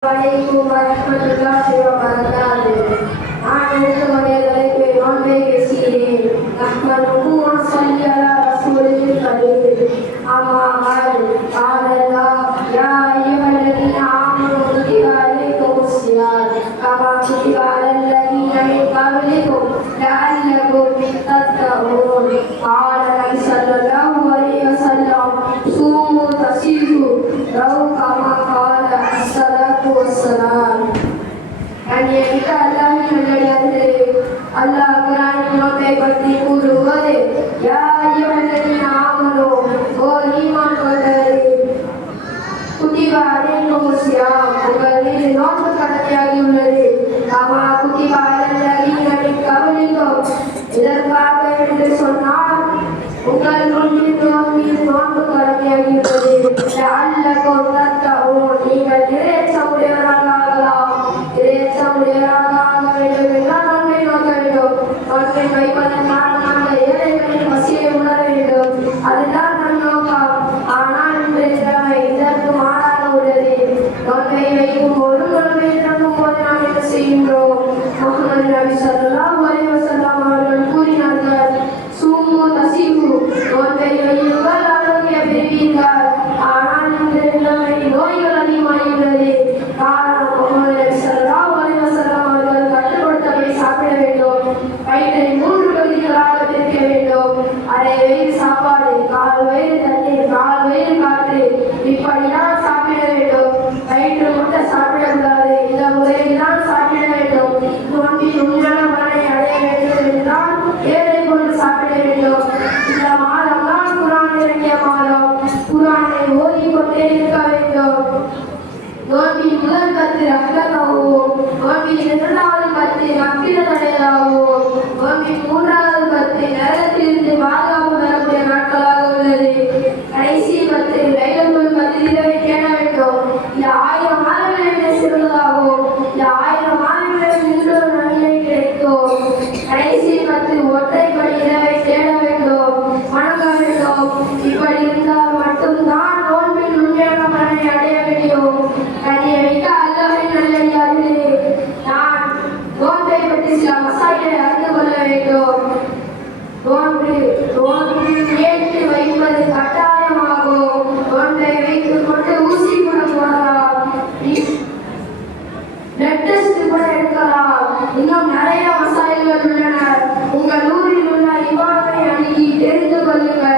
Assalamualaikum warahmatullahi wabarakatuh. Anu sebagai nonbe kesini, Ahmaduhu wa salli ala rasulil karim. Amma ba'd. Allah ya ayyuhalladzina amanu kutiba alaikumus siyam kama kutiba alal ladzina min qablikum la'allakum tattaqun. Qala Nabi sallallahu alaihi wasallam, sumu tasihu law kama qala as-salatu wassalam. அன்னைக்கு அல்லாஹ்வின் நல்லடியார்களே, அல்லாஹ் குர்ஆனில் நோன்பை பற்றி கூறுவது, யா அய்யுஹல்லதீன ஆமனூ, ஓ ஈமான் கொண்டவர்களே, குதிபா அலைக்குமுஸ் ஸியாம், உங்கள் மீது நோன்பு கடமையாகியுள்ளது. கமா குதிபா அலல் லதீன மின் கப்லிக்கும், இதற்காக என்று சொன்னால் உங்கள் மீது நோன்பு கடமையாகியுள்ளது. லஅல்லக்கும் தத்தகூன், நீங்கள் இறையச்சமுடையவர்களாக ஆகலாம். இறையச்சமுடையவர்களாக ஆக வேண்டும் என்றால் நோன்பை நோக்க வேண்டும். நோன்பை வைப்பதன் காரணமாக ஏழைகளின் பசியை உணர வேண்டும். அதுதான் நம் நோக்கம். ஆனால் இன்றைய நிலைமை இதற்கு மாறாக உள்ளது. நோன்பை வைக்கும் போது நோன்பை இறங்கும் போது நாம் என்ன செய்கின்றோம்? முஹம்மது நபி ஸல்லல்லாஹு அலைஹி வஸல்லம் அவர்கள் கூறினார்கள், சூமு தஸீஹு, நோன்பை வையுங்கள், ஆரோக்கியம் பெறுவீர்கள். ஆனால் இன்றைய நிலைமை நோய்கள் அதிகமாகியுள்ளது. காரணம், முஹம்மது நபி ஸல்லல்லாஹு அலைஹி வஸல்லம் அவர்கள் கட்டுப்படுத்தபடி சாப்பிட வேண்டும். வயிற்றை 3 பகுதிகளாக பிரிக்க வேண்டும். அரை வயிறு சாப்பாடு, கால் வயிறு தண்ணீர், கால் வயிறு காற்று, இப்படிதான் சாப்பிட வேண்டும். வயிற்று முட்டை சாப்பிடக்கூடாது. இந்த முறையில் தான் சாப்பிட வேண்டும். நோன்பின் உண்மையான பலனை அடைய வேண்டும் என்றால் ஏழை கொண்டு சாப்பிட வேண்டும். இந்த மாதம் தான் குர்ஆன் இறங்கிய மாதம். குர்ஆனை ஓதிக்கொண்டே இருக்க வேண்டும். நோன்பின் முதல் 10 ரஹ்மத்தாகவும், நோன்பின் 2வது 10 மக்ஃபிரத்துடையதாகவும், நோன்பின் 3வது 10 நரகத்திலிருந்து பாதுகாப்பு பெறக்கூடிய நாட்களாக உள்ளது. கடைசி 10 லைலத்துல் கத்ர் இரவை தேட வேண்டும். இந்த 1000 மாதங்களை விட சிறந்ததாகும். இந்த 1000 மாதங்களில் இன்னொரு நன்மை கிடைக்கும். கடைசி 10 ஒற்றைப்படி இரவை தேட வேண்டும், வணங்க வேண்டும். இப்படி இருந்தால் மட்டும்தான் நோன்பின் உண்மையான பலனை அடைய முடியும். கண்ணியமிக்க அல்லாஹ்வின் நல்லடியார்களே, நான் நோன்பை பற்றி சில மசாயிலை அறிந்து கொள்ள வேண்டும். நோன்பு ஏற்று வைப்பது கட்டாயமாகும். நோன்பை வைத்துக் கொண்டு ஊசி கூட போடலாம், பிளட் டெஸ்ட் கூட எடுக்கலாம். இன்னும் நிறைய மசாயில்கள் உள்ளன. உங்கள் ஊரில் உள்ள இமாமை அணுகி தெரிந்து கொள்ளுங்கள்.